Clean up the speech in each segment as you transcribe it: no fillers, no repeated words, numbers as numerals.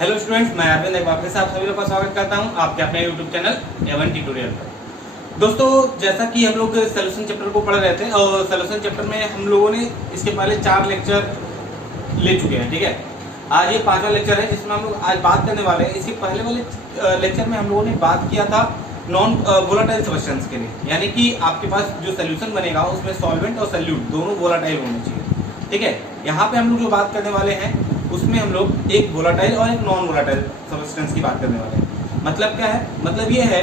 Hello students, मैं अरविंद एक बार फिर से आप सभी लोग का स्वागत करता हूं आपके अपने यूट्यूब चैनल एवन ट्यूटोरियल पर। दोस्तों, जैसा कि हम लोग सोल्यूशन चैप्टर को पढ़ रहे थे और सोल्यूशन चैप्टर में हम लोगों ने इसके पहले 4 लेक्चर ले चुके हैं। ठीक है, आज ये 5वां लेक्चर है जिसमें हम लोग आज बात करने वाले हैं। इसके पहले वाले लेक्चर में हम लोगों ने बात किया था नॉन वोलाटाइल सब्सटेंस के लिए, यानी कि आपके पास जो सोल्यूशन बनेगा उसमें सॉल्वेंट और सोल्यूट दोनों वोलाटाइल होने चाहिए। ठीक है, यहाँ पे हम लोग जो बात करने वाले हैं उसमें हम लोग एक वोलाटाइल और एक नॉन वोलाटाइल सब्सटेंस की बात करने वाले हैं। मतलब क्या है? मतलब ये है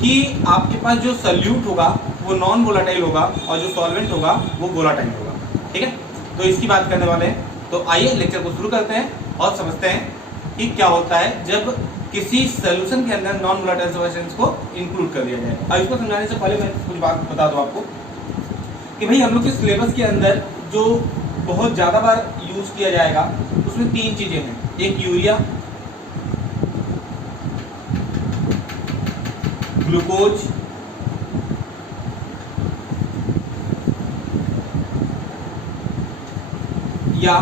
कि आपके पास जो सोल्यूट होगा वो नॉन वोलाटाइल होगा और जो सॉल्वेंट होगा वो वोलाटाइल होगा। ठीक है, तो इसकी बात करने वाले हैं। तो आइए लेक्चर को शुरू करते हैं और समझते हैं कि क्या होता है जब किसी सोल्यूशन के अंदर नॉन वोलाटाइल सब्सटेंस को इंक्लूड कर दिया जाए। अब इसको समझाने से पहले मैं कुछ बात बता दूं आपको कि भाई हम लोग के सिलेबस के अंदर जो बहुत ज़्यादा बार यूज किया जाएगा उसमें 3 चीजें हैं। एक यूरिया, ग्लूकोज या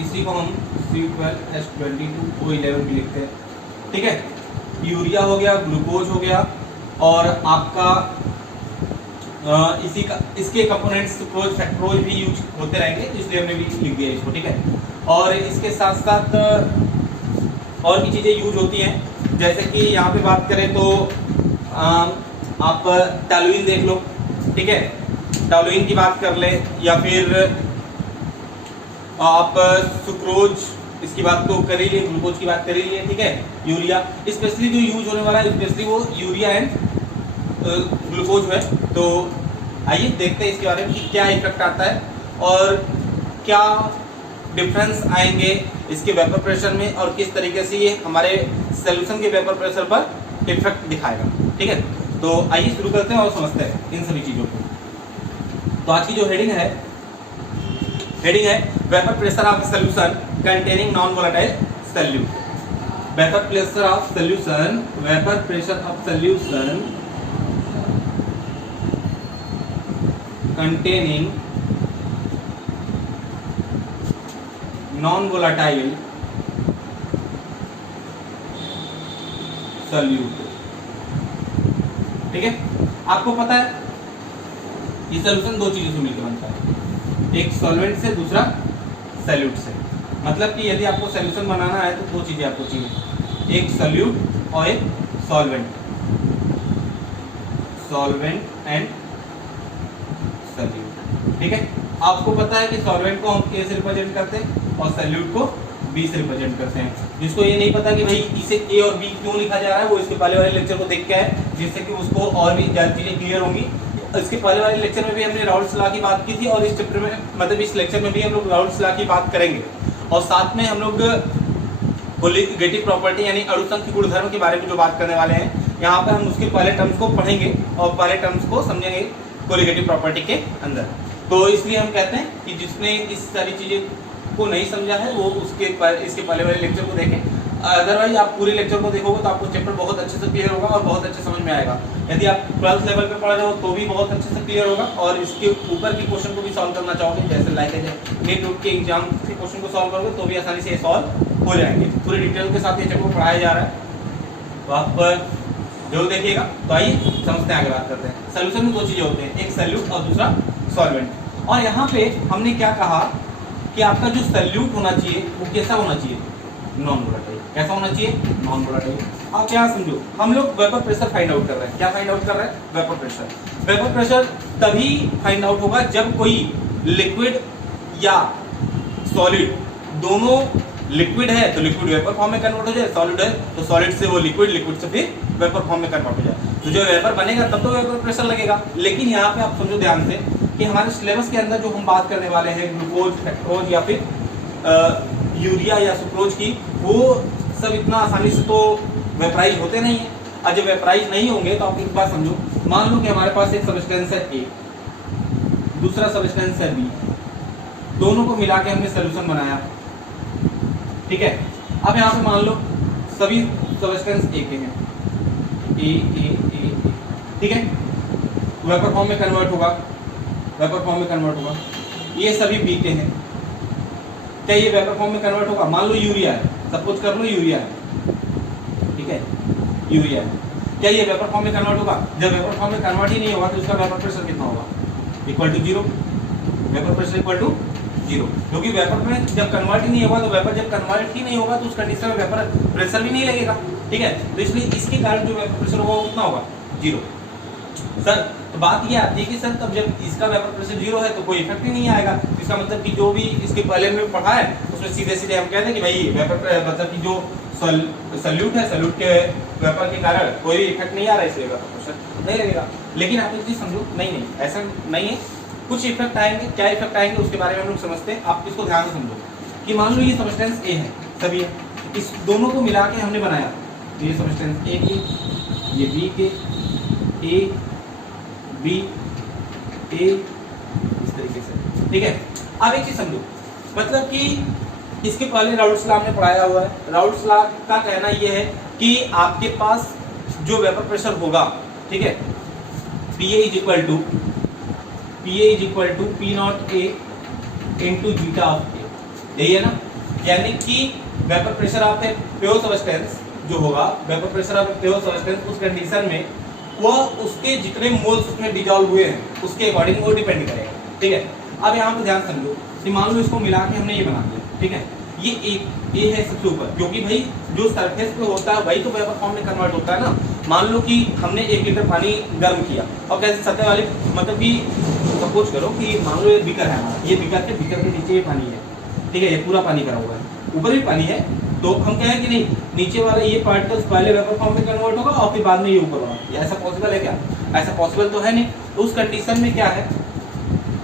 इसी को हम C12H22O11 भी लिखते हैं। ठीक है, यूरिया हो गया, ग्लूकोज हो गया और आपका इसके कंपोनेंट्स सुक्रोज फ्रक्टोज भी यूज होते रहेंगे, इसलिए हमने भी लिख दिया इसको। ठीक है, और इसके साथ साथ और भी चीज़ें यूज होती हैं, जैसे कि यहाँ पे बात करें तो आप टॉलुइन देख लो। ठीक है, टॉलुइन की बात कर ले या फिर आप सुक्रोज इसकी बात तो कर ही लिए, ग्लूकोज की बात कर ही लिए। ठीक है, यूरिया स्पेशली जो यूज होने वाला है स्पेशली वो यूरिया एंड ग्लूकोज है। तो आइए देखते हैं इसके बारे में कि क्या इफेक्ट आता है और क्या डिफरेंस आएंगे इसके वेपर प्रेशर में और किस तरीके से ये हमारे सॉल्यूशन के वेपर प्रेशर पर इफेक्ट दिखाएगा। ठीक है, तो आइए शुरू करते हैं और समझते हैं इन सभी चीज़ों को। तो आज की जो हेडिंग है vapour pressure of solution containing non volatile solute. Vapour pressure of solution containing non-volatile solute। ठीक है, आपको पता है ये सॉल्यूशन 2 चीजों से मिलकर बनता है, एक सॉल्वेंट से, दूसरा सॉल्यूट से। मतलब कि यदि आपको सॉल्यूशन बनाना है तो 2 चीजें आपको चाहिए, एक सॉल्यूट और एक सॉल्वेंट एंड सॉल्यूट। ठीक है, आपको पता है कि सॉल्वेंट को हम A से रिप्रेजेंट करते हैं और सॉल्यूट को B से रिप्रेजेंट करते हैं। जिसको ये नहीं पता कि भाई इसे A और B क्यों लिखा जा रहा है, वो इसके पहले वाले लेक्चर को देख के आए, जिससे कि उसको और भी ज़्यादा चीज़ें क्लियर होंगी। इसके पहले वाले लेक्चर में भी हमने राउल्ट्स लॉ की बात की थी और इस चैप्टर में मतलब इस लेक्चर में भी हम लोग राउल्ट्स लॉ की बात करेंगे और साथ में हम लोग कोलिगेटिव प्रॉपर्टी यानी अणुसंख्यक गुणधर्म के बारे में जो बात करने वाले हैं। यहाँ पर हम उसके पहले टर्म्स को पढ़ेंगे और पहले टर्म्स को समझेंगे कोलिगेटिव प्रॉपर्टी के अंदर। तो इसलिए हम कहते हैं कि जिसने इस सारी चीज़ें को नहीं समझा है वो इसके पहले वाले लेक्चर को देखें। अदरवाइज आप पूरे लेक्चर को देखोगे तो आपको चैप्टर बहुत अच्छे से क्लियर होगा और बहुत अच्छे समझ में आएगा। यदि आप 12th लेवल पे पढ़ रहे हो तो भी बहुत अच्छे से क्लियर होगा और इसके ऊपर के क्वेश्चन को भी सॉल्व करना चाहोगे, जैसे लाइक नीट रूट के एग्जाम के क्वेश्चन को सॉल्व करोगे तो भी आसानी से सॉल्व हो जाएंगे। पूरे डिटेल के साथ ये चैप्टर पढ़ाया जा रहा है, तो आप जो देखिएगा। तो आइए समझते हैं, आगे बात करते हैं। सॉल्यूशन में 2 चीजें होते हैं, एक सॉल्यूट और दूसरा सॉल्वेंट। और यहाँ पे हमने क्या कहा कि आपका जो सॉल्यूट होना चाहिए वो कैसा होना चाहिए? Non volatile. कैसा होना चाहिए? Non volatile. आप क्या समझो, हम लोग वेपर प्रेशर फाइंड आउट कर रहे हैं। क्या फाइंड आउट कर रहे हैं? Vapour pressure. वेपर प्रेशर तभी फाइंड आउट होगा जब कोई लिक्विड या सॉलिड दोनों लिक्विड है तो लिक्विड वेपर फॉर्म में कन्वर्ट हो जाए, सॉलिड है तो सॉलिड से वो लिक्विड से फिर वेपर फॉर्म में कन्वर्ट हो जाए। तो जो वेपर बनेगा तब तो वेपर प्रेशर लगेगा। लेकिन यहाँ पे आप समझो ध्यान से कि हमारे सिलेबस के अंदर जो हम बात करने वाले हैं ग्लूकोज, फ्रक्टोज या फिर यूरिया या सुक्रोज की, वो सब इतना आसानी से तो वेपराइज होते नहीं है। और जब वेपराइज नहीं होंगे तो आप एक बात समझो, मान लो कि हमारे पास एक सब्सटेंस है A, दूसरा सब्सटेंस है B, दोनों को मिला के हमने सोल्यूशन बनाया। ठीक है, अब यहाँ पे मान लो सभी सब्सटेंस A के हैं, A। ठीक है, वेपर फॉर्म में कन्वर्ट होगा। ये सभी B के हैं, क्या ये वेपर फॉर्म में कन्वर्ट होगा? मान लो यूरिया है, सपोज कर लो यूरिया है, यूरिया है। क्या ये वेपर फॉर्म में कन्वर्ट होगा? जब वेपर फॉर्म में कन्वर्ट ही नहीं होगा तो उसका वेपर प्रेशर कितना होगा? Equal to 0। Vapour pressure equal to 0, क्योंकि वेपर में जब कन्वर्ट ही नहीं होगा तो वेपर जब कन्वर्ट ही नहीं होगा तो उस कंडीशन में वेपर प्रेशर भी नहीं लगेगा, ठीक है। तो इसलिए इसके कारण जो वेपर प्रेशर होगा वो कितना होगा? 0। सर तो बात ये आती है कि सर तब जब इसका वेपर प्रेशर 0 है तो कोई इफेक्ट ही नहीं आएगा। इसका मतलब कि जो भी इसके पहले में पढ़ा है उसमें सीधे सीधे हम कहते हैं कि भाई वेपर मतलब कि जो सल्यूट है, सल्यूट के वेपर के कारण कोई इफेक्ट नहीं आ रहा है, इसलिए वेपर प्रेशर नहीं लगेगा। लेकिन आप एक चीज समझो, नहीं ऐसा नहीं है, कुछ इफेक्ट आएंगे। क्या इफेक्ट आएंगे उसके बारे में हम लोग समझते हैं। आप इसको ध्यान से समझो कि मान लो ये सबस्टेंस ए है, सभी है, इस दोनों को मिला के हमने बनाया, ये सबस्टेंस ए की, ये बी के, ए बी ए, इस तरीके से, ठीक है। अब एक चीज समझो, मतलब कि इसके पहले राउल्ट्स लॉ हमने पढ़ाया हुआ है। राउल्ट्स लॉ का कहना यह है कि आपके पास जो वेपर प्रेशर होगा, ठीक है, PA is equal to P not A into zeta of A, यही है ना। यानी कि vapour pressure of a pure substance जो होगा, vapour pressure of a pure substance उस कंडीशन में वह उसके जितने मोल्स उसमें डिजॉल्व हुए हैं उसके अकॉर्डिंग वो डिपेंड करेगा, ठीक है। अब यहाँ पे ध्यान समझो कि मान लो इसको मिला के हमने ये बना दिया, ठीक है, ये ए है सबसे ऊपर, क्योंकि भाई जो सरफेस पे होता है वही तो वेपर फॉर्म में कन्वर्ट होता है ना। मान लो कि हमने 1 लीटर पानी गर्म किया और कैसे सतह वाले, मतलब कि सपोज करो कि मान लो ये बीकर है हमारा, ये बीकर के नीचे ये पानी है, ठीक है, ये पूरा पानी भरा हुआ है, ऊपर भी पानी है, तो हम कहें कि नहीं नीचे वाला ये पार्टिकल्स पहले वेपर फॉर्म में कन्वर्ट होगा और फिर बाद में ये ऊपर वाला, ये ऐसा पॉसिबल है क्या? ऐसा पॉसिबल तो है नहीं। तो उस कंडीशन में क्या है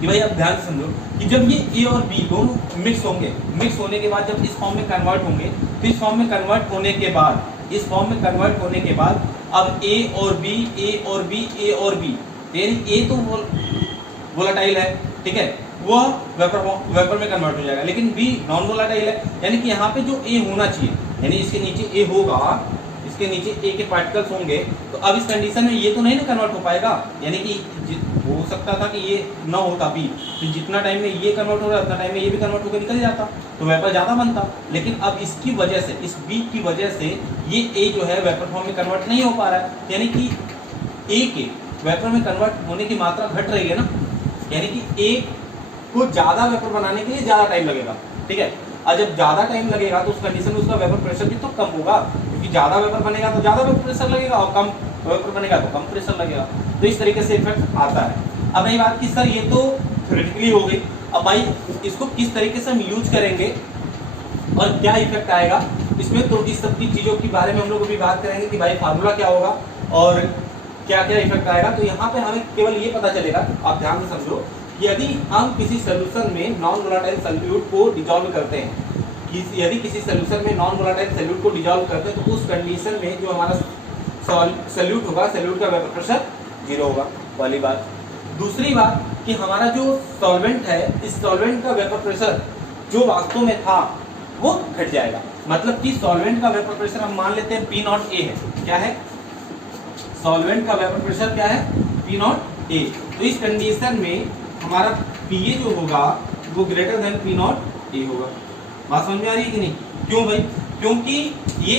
कि भाई आप ध्यान से समझो कि जब ये ए और बी दोनों मिक्स होंगे, मिक्स होने के बाद जब इस फॉर्म में कन्वर्ट होंगे, तो इस फॉर्म में कन्वर्ट होने के बाद, इस फॉर्म में कन्वर्ट होने के बाद अब ए और बी, ए और बी, ए और बी, यानी ए तो वोलेटाइल है, ठीक है, वह वेपर में कन्वर्ट हो जाएगा, लेकिन बी नॉन वोलेटाइल है। यानी कि यहाँ पे जो ए होना चाहिए, यानी इसके नीचे ए होगा, इसके नीचे ए के पार्टिकल्स होंगे, तो अब इस कंडीशन में ये तो नहीं ना कन्वर्ट हो पाएगा, यानी कि हो सकता था कि ये ना होता बी, तो जितना टाइम में ये कन्वर्ट हो रहा है उतना टाइम में ये भी कन्वर्ट होकर निकल जाता, तो वेपर ज़्यादा बनता। लेकिन अब इसकी वजह से, इस बी की वजह से ये ए जो है वेपर फॉर्म में कन्वर्ट नहीं हो पा रहा है, यानी कि ए के वेपर में कन्वर्ट होने की मात्रा घट रही है ना, यानी कि ए को ज़्यादा वेपर बनाने के लिए ज़्यादा टाइम लगेगा, ठीक है। और जब ज़्यादा टाइम लगेगा तो उस कंडीशन में उसका वेपर प्रेशर भी तो कम होगा, क्योंकि ज़्यादा वेपर बनेगा तो ज़्यादा वेपर प्रेशर लगेगा और कम वेपर बनेगा तो कम प्रेशर लगेगा। तो इस तरीके से इफेक्ट आता है। अब रही बात कि सर ये तो थ्योरेटिकली हो गई, अब भाई इसको किस तरीके से हम यूज करेंगे और क्या इफेक्ट आएगा इसमें, तो इस सब की चीज़ों के बारे में हम लोग अभी बात करेंगे कि भाई फार्मूला क्या होगा और क्या क्या इफेक्ट आएगा। तो यहाँ पे हमें केवल ये पता चलेगा, आप ध्यान से समझो, यदि हम किसी सोल्यूशन में नॉन वोलेटाइल सॉल्यूट को डिजॉल्व करते हैं, यदि किसी सोल्यूशन में नॉन वोलेटाइल सॉल्यूट को डिजॉल्व करते हैं, तो उस कंडीशन में जो हमारा सॉल्यूट होगा, सॉल्यूट का वेपर प्रेशर 0 होगा, पहली बात। दूसरी बात कि हमारा जो सॉल्वेंट है, इस सॉल्वेंट का वेपर प्रेशर जो वास्तव में था वो घट जाएगा। मतलब कि सॉल्वेंट का वेपर प्रेशर हम मान लेते हैं P नॉट A है, क्या है? सॉल्वेंट का वेपर प्रेशर क्या है? P not A। तो इस कंडीशन में हमारा PA जो होगा वो greater than P not A होगा। बात समझ में आ रही है कि नहीं? क्यों भाई? क्योंकि ये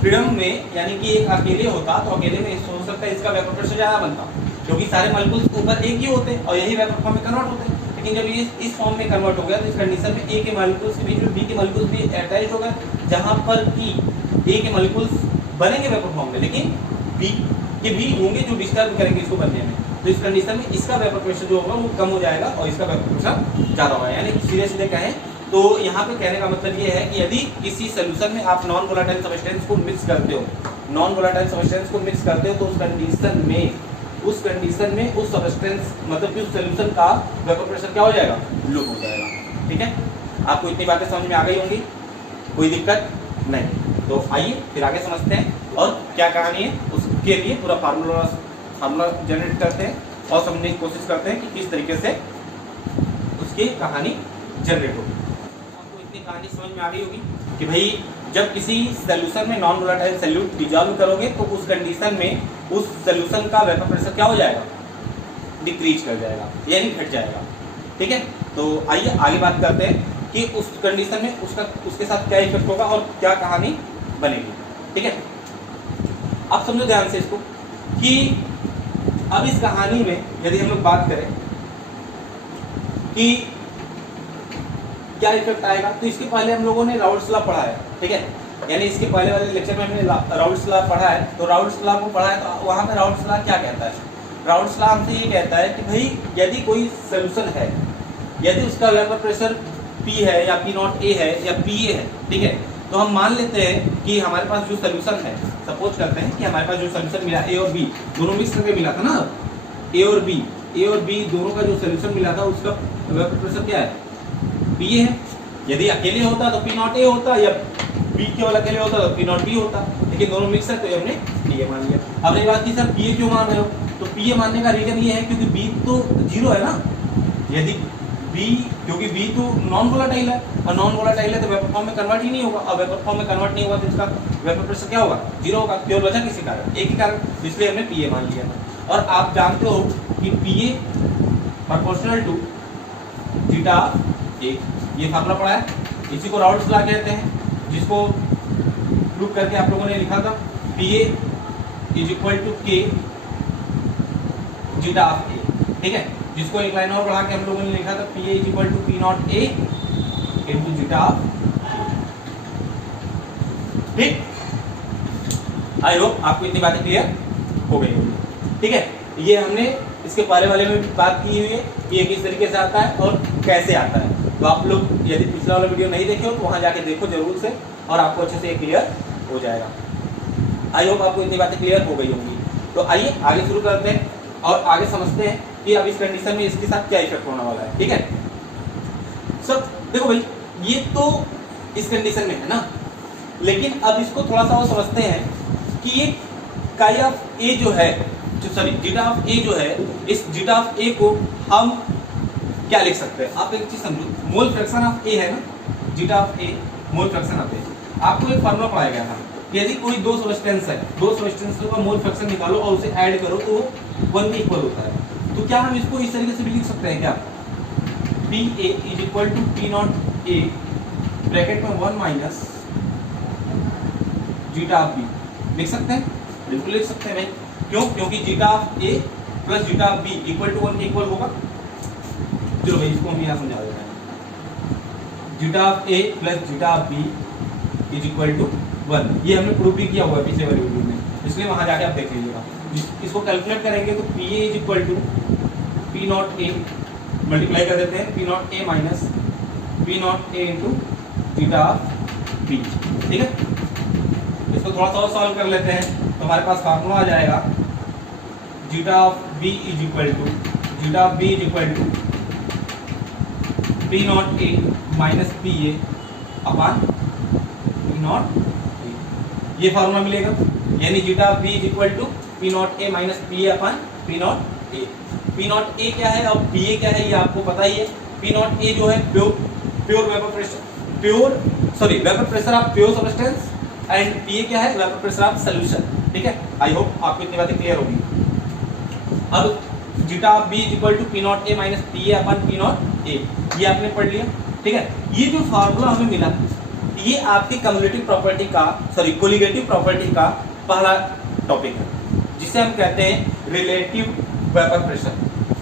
फ्रीडम में, यानी कि एक अकेले होता तो अकेले में हो सकता है इसका वेपर प्रेशर ज़्यादा बनता, क्योंकि सारे मॉलिक्यूल्स ऊपर एक ही होते और यही वेपर फॉर्म में कन्वर्ट होते। लेकिन जब ये इस फॉर्म में कन्वर्ट हो गया तो इस कंडीशन में ए के मॉलिक्यूल्स के बीच में बी के मॉलिक्यूल्स भी अटैच हो गए, जहाँ पर कि ए के मॉलिक्यूल्स बनेंगे वेपर फॉर्म में, लेकिन बी के बी होंगे जो डिस्टर्ब करेंगे इसको बनने में। तो इस कंडीशन में इसका वेपर प्रेशर जो होगा वो कम हो जाएगा और इसका वेपर प्रेशर ज़्यादा होगा। यानी कि सीधे सीधे कहें तो यहाँ पे कहने का मतलब ये है कि यदि किसी सोल्यूशन में आप नॉन वोलेटाइल सब्सटेंस को मिक्स करते हो, नॉन वोलेटाइल सब्सटेंस को मिक्स करते हो, तो उस कंडीशन में उस सब्सटेंस, मतलब कि उस सोल्यूशन का वेपर प्रेशर क्या हो जाएगा? लो हो जाएगा। ठीक है, आपको इतनी बातें समझ में आ गई होंगी, कोई दिक्कत नहीं। तो आइए फिर आगे समझते हैं और क्या कहानी है उसके लिए पूरा फार्मूला जनरेट करते हैं और समझने की कोशिश करते हैं कि किस तरीके से उसकी कहानी जनरेट होगी। आपको इतनी कहानी समझ में आ गई होगी कि भाई जब किसी सोल्यूशन में नॉन वोलेटाइल सॉल्यूट डिजॉल्व करोगे तो उस कंडीशन में उस सोल्यूशन का वेपर प्रेशर क्या हो जाएगा? डिक्रीज कर जाएगा, यानी घट जाएगा। ठीक है, तो आइए आगे बात करते हैं कि उस कंडीशन में उसके साथ क्या इफेक्ट होगा और क्या कहानी बनेगी। ठीक है, आप समझो ध्यान से इसको कि अब इस कहानी में यदि हम लोग बात करें कि क्या इफेक्ट आएगा, तो इसके पहले हम लोगों ने राउल्ट्स लॉ पढ़ा है, ठीक है, यानी इसके पहले वाले लेक्चर में हमने राउल्ट्स लॉ पढ़ा है। तो राउल्ट्स लॉ को पढ़ा है, तो वहां पे राउल्ट्स लॉ क्या कहता है? राउल्ट्स लॉ हमसे ये कहता है कि भाई यदि कोई सोल्यूशन है, यदि उसका वेपर प्रेशर P है या P नॉट A है या PA है, ठीक है, तो हम मान लेते हैं कि हमारे पास जो सोल्यूशन है, सपोज करते हैं कि हमारे पास जो सोल्यूशन मिला A और B दोनों मिक्स करके मिला था ना, A और B दोनों का जो सोल्यूशन मिला था उसका वेपर प्रेशर क्या है? PA है। यदि अकेले होता तो P नॉट A होता, या B केवल अकेले होता तो P नॉट B होता, लेकिन दोनों मिक्स है तो ये हमने PA मान लिया। अब ये बात की सर PA क्यों मान रहे हो, तो PA मानने का रीजन ये है क्योंकि B तो जीरो है ना, यदि B, क्योंकि B तो नॉन वोलेटाइल है, और नॉन वोलेटाइल है तो वेपर फॉर्म में कन्वर्ट ही नहीं होगा, और वेपर फॉर्म में कन्वर्ट नहीं होगा तो इसका वेपर प्रेशर क्या होगा? जीरो होगा। प्योर बचा किसी कारण? एक ही कारण, इसलिए हमने PA मान लिया। और आप जानते हो कि PA proportional to zeta A, ये फार्मूला पढ़ा है, इसी को राउल्ट्स लॉ कहते हैं, जिसको प्रूव करके आप लोगों ने लिखा था PA is equal to K zeta of A, ठीक है, जिसको एक लाइन और बढ़ा के हम लोगों ने लिखा था PA is equal to P not A into zeta of, ठीक। आई होप आपको इतनी बातें क्लियर हो गई होगी, ठीक है। ये हमने इसके पहले वाले में भी बात की हुई है कि ये किस तरीके से आता है और कैसे आता है। तो आप लोग यदि पिछला वाला वीडियो नहीं देखे हो तो वहां जाके देखो जरूर से, और आपको अच्छे से क्लियर हो जाएगा। आई होप आपको इतनी बातें क्लियर हो गई होंगी। तो आइए आगे शुरू करते हैं और आगे समझते हैं कि अब इस कंडीशन में इसके साथ क्या इफेक्ट होने वाला है, ठीक है। सब देखो भाई, ये तो इस कंडीशन में है ना, लेकिन अब इसको थोड़ा सा और समझते हैं कि ये काई ऑफ ए जो है, सॉरी जीटा ऑफ ए जो है, इस जीटा ऑफ ए को हम क्या लिख सकते हैं? आप एक चीज समझो, मोल फ्रैक्शन ऑफ ए है ना, zeta of a mole fraction of a. आपको एक फार्मूला पढ़ाया गया था कि यदि कोई दो सब्सटेंस है, दो सब्सटेंस का मोल फ्रैक्शन निकालो और उसे ऐड करो तो 1 के इक्वल होता है। तो क्या हम इसको इस तरीके से भी लिख सकते हैं क्या? PA is equal to P not A bracket में 1 माइनस जीटा ऑफ B लिख सकते हैं? बिल्कुल लिख सकते हैं भाई। क्यों? क्योंकि zeta of A plus zeta of B equal to 1 के इक्वल होगा। चलो भाई इसको हम यहाँ समझा देते हैं। Zeta of A plus zeta of B is equal to 1, ये हमने प्रूव भी किया हुआ है पिछले वाले वीडियो में, इसलिए वहां जाके आप देख लीजिएगा। इसको कैलकुलेट करेंगे तो PA is equal to P not A multiply कर देते हैं P not A minus P not A into zeta of B, ठीक है। इसको थोड़ा सा और सॉल्व कर लेते हैं तो हमारे पास फार्मूला आ जाएगा zeta of B is equal to zeta of B is equal to P not A minus PA upon P not A, ये फार्मूला मिलेगा। यानी zeta of B is equal to P not A minus PA upon P not A। P not A क्या है और PA क्या है ये आपको पता ही है। P नॉट A जो है pure vapour pressure, vapour pressure of pure substance, and PA क्या है? वेपर प्रेशर ऑफ सॉल्यूशन, ठीक है। आई होप आपको इतनी बातें क्लियर होगी। अब zeta of B is equal to P not A minus PA upon P not A, ये आपने पढ़ लिया, ठीक है। ये जो फार्मूला हमें मिला ये आपके कम्युलेटिव प्रॉपर्टी का, कोलिगेटिव प्रॉपर्टी का पहला टॉपिक है, जिसे हम कहते हैं रिलेटिव वेपर प्रेशर,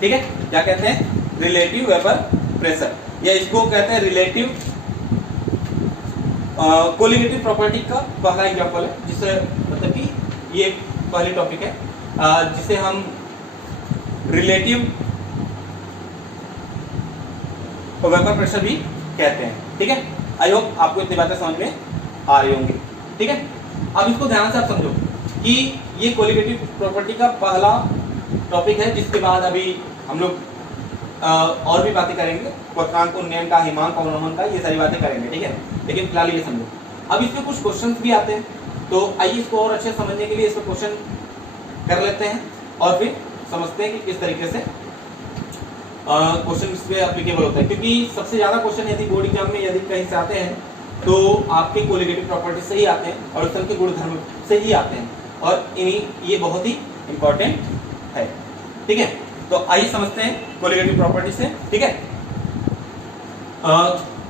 ठीक है। क्या कहते हैं? रिलेटिव वेपर प्रेशर, या इसको कहते हैं रिलेटिव कोलिगेटिव प्रॉपर्टी का पहला एग्जांपल है, जिसे मतलब कि ये पहली टॉपिक है जिसे हम रिलेटिव वेपर प्रेशर भी कहते हैं, ठीक है। आई होप आपको इतनी बातें समझ में आ रही होंगी, ठीक है। अब इसको ध्यान से आप समझो कि ये कोलिगेटिव प्रॉपर्टी का पहला टॉपिक है, जिसके बाद अभी हम लोग और भी बातें करेंगे, क्वथनांक उन्नयन का, हिमांक अवनमन का, ये सारी बातें करेंगे, ठीक है। लेकिन फिलहाल ये समझो। अब इसमें कुछ क्वेश्चंस भी आते हैं, तो आइए इसको और अच्छे समझने के लिए इसको क्वेश्चन कर लेते हैं और फिर समझते हैं कि किस तरीके से क्वेश्चन इस पे एप्लीकेबल होता है। क्योंकि सबसे ज़्यादा क्वेश्चन यदि बोर्ड एग्जाम में यदि कहीं से आते हैं तो आपके कोलिगेटिव प्रॉपर्टी से ही आते हैं और उस के गुणधर्म से ही आते हैं, और ये बहुत ही इंपॉर्टेंट है, ठीक है। तो आइए समझते हैं कोलिगेटिव प्रॉपर्टी से, ठीक है।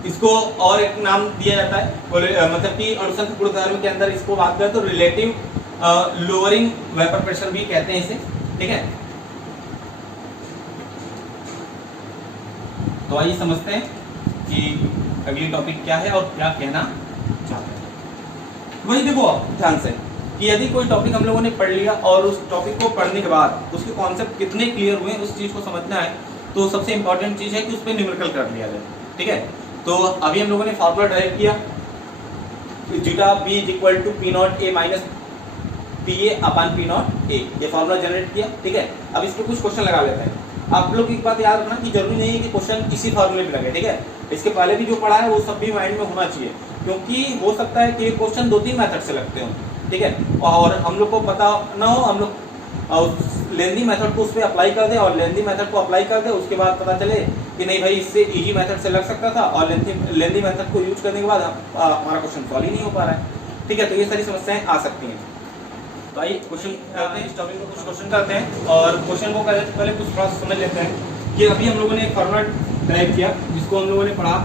इसको और एक नाम दिया जाता है, मतलब कि अणुसंख्यक गुणधर्म के अंदर इसको बात करें तो रिलेटिव लोअरिंग वेपर प्रेशर भी कहते हैं इसे, ठीक है। तो आइए समझते हैं कि अगली टॉपिक क्या है और क्या कहना चाहते हैं। वही देखो आप ध्यान से कि यदि कोई टॉपिक हम लोगों ने पढ़ लिया और उस टॉपिक को पढ़ने के बाद उसके कॉन्सेप्ट कितने क्लियर हुए उस चीज को समझना है, तो सबसे इंपॉर्टेंट चीज है कि उस पर न्यूमेरिकल कर लिया जाए, ठीक है। तो अभी हम लोगों ने फॉर्मूला ड्राइव किया, zeta B is equal to P not A minus P A upon P not A, ये फॉर्मूला जनरेट किया, ठीक है। अब इस पर कुछ क्वेश्चन लगा लेते हैं। आप लोग एक बात याद रखना कि जरूरी नहीं है कि क्वेश्चन इसी फॉर्मूले पे लगे, ठीक है। इसके पहले भी जो पढ़ा है वो सब भी माइंड में होना चाहिए, क्योंकि हो सकता है कि क्वेश्चन 2-3 मेथड से लगते हो, ठीक है। और हम लोग को पता ना हो, हम लोग लेंदी मेथड को उस पर अप्लाई कर दे और लेंदी मेथड को अप्लाई कर दे, उसके बाद पता चले कि नहीं भाई इससे इजी मेथड से लग सकता था और लेंदी मेथड को यूज करने के बाद हमारा क्वेश्चन सॉल्व ही नहीं हो पा रहा है, ठीक है। तो ये सारी समस्याएं आ सकती हैं। तो आइए क्वेश्चन करते हैं, इस टॉपिक में कुछ क्वेश्चन करते हैं और क्वेश्चन को पहले कुछ थोड़ा सा समझ लेते हैं कि अभी हम लोगों ने एक फॉर्मूला ड्राइव किया जिसको हम लोगों ने पढ़ा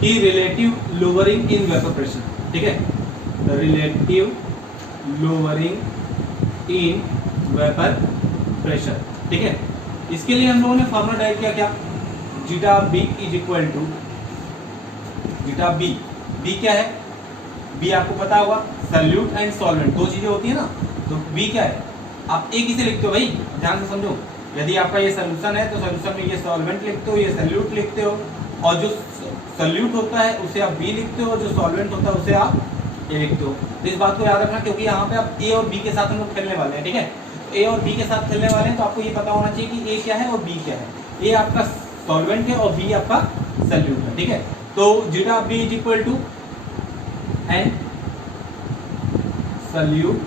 कि relative lowering in vapour pressure, ठीक है। Relative lowering in vapour pressure, ठीक है। इसके लिए हम लोगों ने फॉर्मूला ड्राइव किया क्या, zeta B is equal to zeta B, B क्या है, बी आपको पता होगा सॉल्यूट एंड सॉल्वेंट, दो चीजें होती है ना। तो बी क्या है, आप एक ही से लिखते हो भाई, ध्यान से समझो। यदि आपका ये सॉल्यूशन है तो सॉल्यूशन में ये सॉल्वेंट लिखते हो, ये सॉल्यूट लिखते हो, और जो सॉल्यूट होता है उसे आप बी लिखते हो, जो सॉल्वेंट होता है उसे आप ए लिखते हो। तो इस बात को याद रखना, क्योंकि यहाँ पे आप ए और बी के साथ हम लोग खेलने वाले हैं, ठीक है। तो ए और बी के साथ खेलने वाले हैं तो आपको ये पता होना चाहिए कि ए क्या है और बी क्या है। ए आपका सॉल्वेंट है और बी आपका सॉल्यूट है, ठीक है। तो zeta B is equal to N solute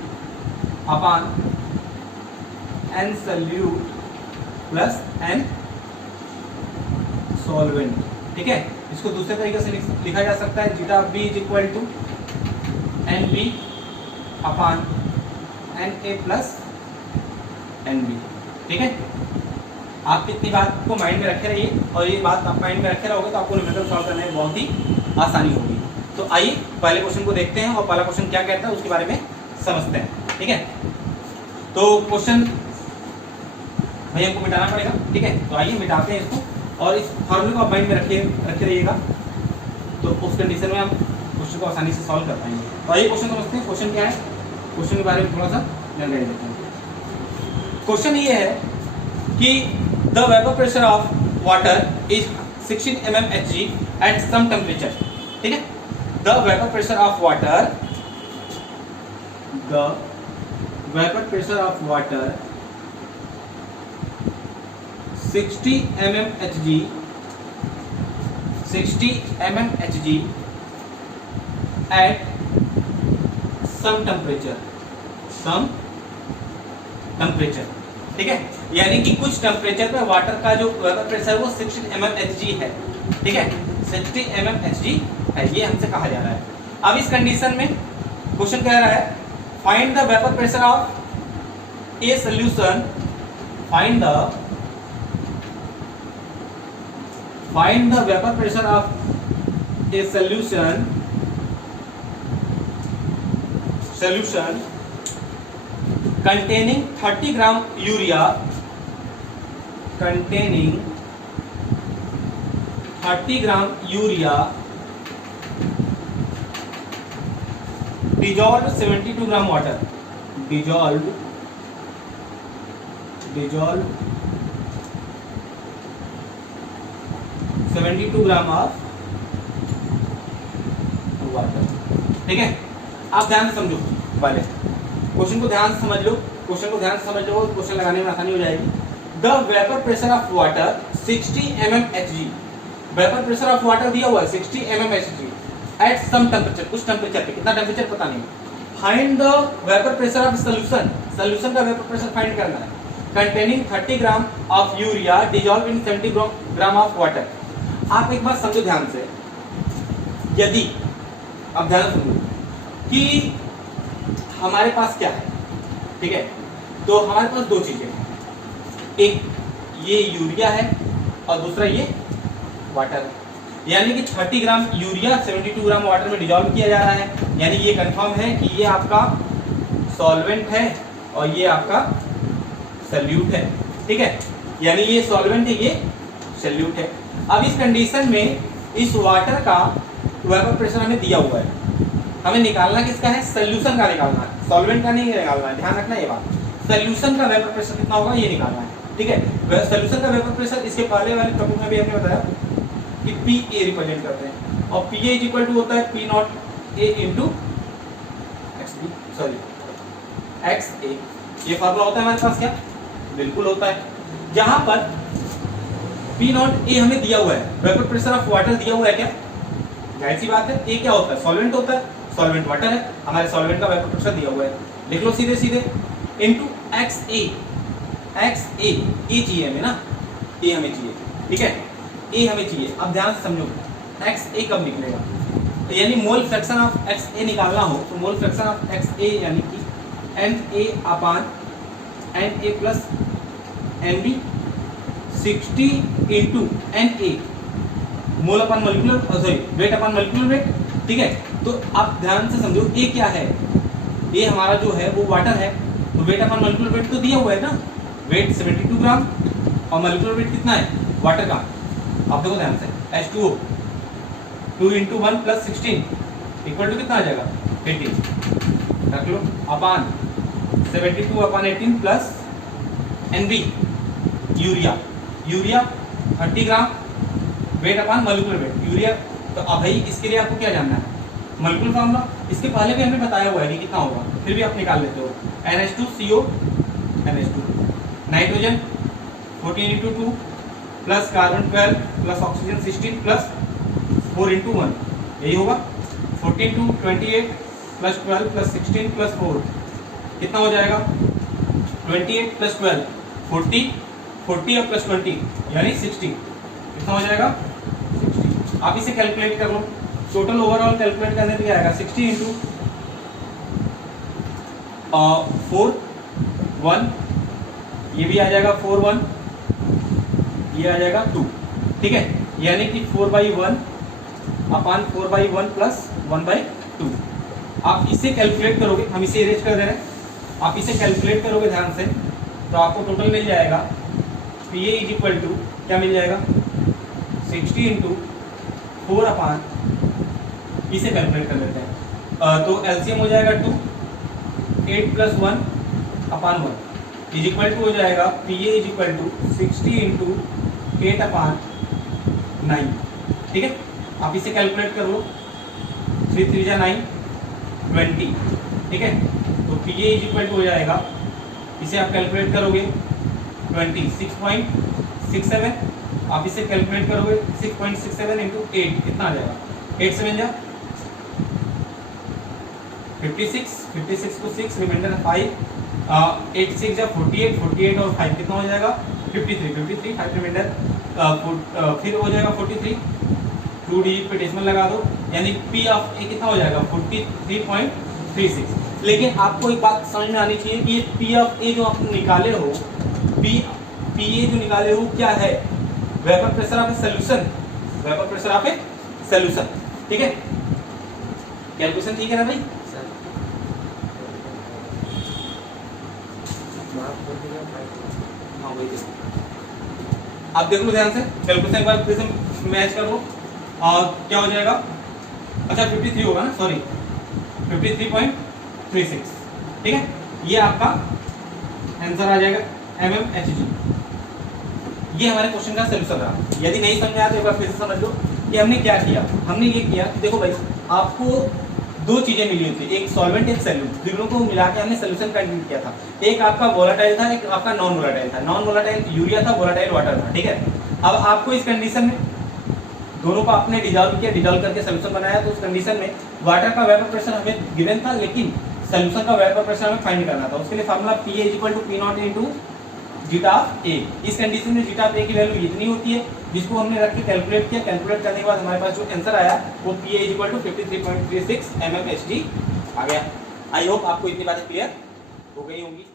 upon N solute plus N solvent, ठीक है। इसको दूसरे तरीके से लिखा जा सकता है, zeta B is equal to N B upon N A plus N B, ठीक है। आप इतनी बात को माइंड में रखे रहिए और ये बात आप माइंड में रखे रहोगे तो आपको न्यूमेरिकल सॉल्व करने में बहुत ही आसानी होगी। तो आइए पहले क्वेश्चन को देखते हैं और पहला क्वेश्चन क्या कहता है उसके बारे में समझते हैं, ठीक है। तो क्वेश्चन भाई हमको मिटाना पड़ेगा, ठीक है। तो आइए मिटाते हैं इसको और इस फॉर्मूले को आप माइंड में रखे रहिएगा, तो उस कंडीशन में हम क्वेश्चन को आसानी से सॉल्व कर पाएंगे। तो आइए क्वेश्चन समझते हैं, क्वेश्चन क्या है, क्वेश्चन के बारे में थोड़ा सा जानकारी देते हैं। क्वेश्चन ये है कि the vapour pressure of water is 16 mmHg at some temperature, ठीक है। The vapour pressure of water, the vapor pressure of water 60 mmHg at some temperature, ठीक है। यानी कि कुछ टेम्परेचर पे वाटर का जो वेपर प्रेशर वो 60 mmHg है, ठीक है। 60 mmHg है, ये हमसे कहा जा रहा है। अब इस कंडीशन में क्वेश्चन कह रहा है find the vapor pressure of a solution, find the vapor pressure of a solution containing 30 gram urea, containing 30 gram urea dissolved 72 gram water, dissolved 72 gram of water, ठीक है। आप ध्यान से समझो, पहले क्वेश्चन को ध्यान से समझ लो, क्वेश्चन को ध्यान से समझ लो, क्वेश्चन लगाने में आसानी हो जाएगी। The vapour pressure of water 60 mmHg, vapour pressure of water दिया हुआ है 60 mmHg एट सम टेम्परेचर, कुछ टेम्परेचर पे, कितना टेम्परेचर पता नहीं। Find the vapour pressure of solution, solution का वेपर प्रेशर फाइंड करना है, containing 30 gram of urea dissolve in 70 gram of water. आप एक बात समझो ध्यान से, यदि आप ध्यान समझो कि हमारे पास क्या है, ठीक है। तो हमारे पास दो चीजें हैं, एक ये यूरिया है और दूसरा ये वाटर है। यानी कि 30 ग्राम यूरिया 72 ग्राम वाटर में डिजॉल्व किया जा रहा है, यानी ये कंफर्म है कि ये आपका सॉल्वेंट है और ये आपका सल्यूट है, ठीक है, यानी ये सॉल्वेंट है, ये सल्यूट है। अब इस कंडीशन में इस वाटर का वेपर प्रेशर हमें दिया हुआ है, हमें निकालना किसका है, सोल्यूशन का निकालना है, सॉल्वेंट का नहीं निकालना है, ध्यान रखना ये बात। सोल्यूशन का वेपर प्रेशर कितना होगा ये निकालना है, ठीक है। सोल्यूशन का वेपर प्रेशर इसके पहले वाले टॉपिक में भी हमने बताया कि पी ए रिप्रेजेंट करते हैं और पी ए इक्वल टू होता है P not A into X A. ये फार्मूला होता है हमारे पास, क्या बिल्कुल होता है। जहां पर पी नॉट ए हमें दिया हुआ है, वेपर प्रेशर ऑफ वाटर दिया हुआ है, क्या जाहिर सी बात है ए क्या होता है, सॉल्वेंट होता है, सॉल्वेंट वाटर है, हमारे सॉल्वेंट का वेपर प्रेशर दिया हुआ है, लिख लो सीधे सीधे इनटू एक्स ए चाहिए हमें ना, ए हमें चाहिए, ठीक है, ए हमें चाहिए। अब ध्यान से समझो एक्स ए कब निकलेगा, तो यानी mole fraction of X A निकालना हो तो mole fraction of X A यानी कि N A upon N A plus N B 60 into N A mole upon molecular sorry weight upon molecular weight, ठीक है। तो आप ध्यान से समझो ए क्या है, ए हमारा जो है वो वाटर है, तो वेट अपन मॉलिक्यूलर वेट तो दिया हुआ है ना, वेट 72 ग्राम और मॉलिक्यूलर वेट कितना है वाटर का, आप देखो ध्यान से H2O 2 into 1 plus 16 equal to कितना आ जाएगा 18, रख लो upon 72 upon 18 plus NB urea 30 gram weight upon molecular weight urea. तो अब भाई इसके लिए आपको क्या जानना है, मॉलिक्यूलर फार्मूला इसके पहले भी हमने बताया हुआ है कि कितना होगा, फिर भी आप निकाल लेते हो NH2CO NH2 nitrogen 14 into 2 plus carbon 12 plus oxygen 16 plus 4 into 1, यही होगा 14 टू 28 प्लस 12 प्लस 16 प्लस 4 कितना हो जाएगा 28 प्लस 12 40 और प्लस 20 यानी 60, कितना हो जाएगा 60। आप इसे कैलकुलेट कर लो, टोटल ओवरऑल कैलकुलेट करने पे क्या आएगा 60 इंटू 4 1, ये भी आ जाएगा 4 1, ये आ जाएगा 2, ठीक है, यानी कि 4/1 अपान 4/1 प्लस 1/2। आप इसे कैलकुलेट करोगे, हम इसे इरेज कर दे रहे हैं, आप इसे कैलकुलेट करोगे ध्यान से तो आपको टोटल मिल जाएगा P A is equal to क्या मिल जाएगा 60 इंटू 4 अपान, इसे कैलकुलेट कर लेते हैं तो एलसीएम हो जाएगा 2 8 plus 1 upon 1 is equal to हो जाएगा P A is equal to 60 into 8 upon 9, ठीक है। आप इसे कैलकुलेट कर लो 3 3 जा 9 20, ठीक है। तो P A is equal to हो जाएगा, इसे आप कैलकुलेट करोगे 26.67, आप इसे कैलकुलेट करोगे 6.67 इंटू 8 कितना आ जाएगा 8 7 जा 56 को 6 रिमाइंडर 5 8 6 जा 48 और 5 कितना हो जाएगा 53 5 रिमाइंडर फिर हो जाएगा 43, 2 डिजिट पे डेसिमल लगा दो, यानी पी ऑफ ए कितना हो जाएगा 43.36। लेकिन आपको एक बात समझ में आनी चाहिए कि ये पी ऑफ ए जो आप निकाले हो, पी ए जो निकाले हो क्या है, vapour pressure of A solution, vapour pressure of A solution, ठीक है। कैलकुलेशन ठीक है ना भाई, हाँ भाई आप देख लो ध्यान से, कैलकुलेशन एक बार फिर से मैच कर लो और क्या हो जाएगा, अच्छा 53 होगा ना, सॉरी 53.36, ठीक है। ये आपका आंसर आ जाएगा MMHG। ये हमारे क्वेश्चन का सॉल्यूशन रहा। यदि नहीं समझ में आया तो एक बार फिर से समझ लो कि हमने क्या किया। हमने ये किया, देखो भाई आपको दो चीजें मिली हुई थी, एक सॉल्वेंट एक सॉल्यूट, दोनों को मिला के हमने सॉल्यूशन कैलकुलेट किया था। एक आपका वोलेटाइल था, एक आपका नॉन वोलेटाइल था। नॉन वोलेटाइल यूरिया था, वोलेटाइल वाटर था, ठीक है। अब आपको इस कंडीशन में दोनों को आपने डिजॉल्व किया, डिजॉल्व करके सॉल्यूशन बनाया, तो उस कंडीशन में वाटर का वेपर प्रेशर हमें गिवन था, लेकिन सॉल्यूशन का वेपर प्रेशर हमें फाइंड करना था। उसके लिए formula P A equal to P not into zeta of A. इस कंडीशन में जीटा ऑफ ए की वैल्यू इतनी होती है, जिसको हमने रख के कैलकुलेट किया। कैलकुलेट करने के बाद हमारे पास जो आंसर आया वो P A equal to 53.36 mmHg आ गया। आई होप आपको इतनी बातें क्लियर हो गई होंगी।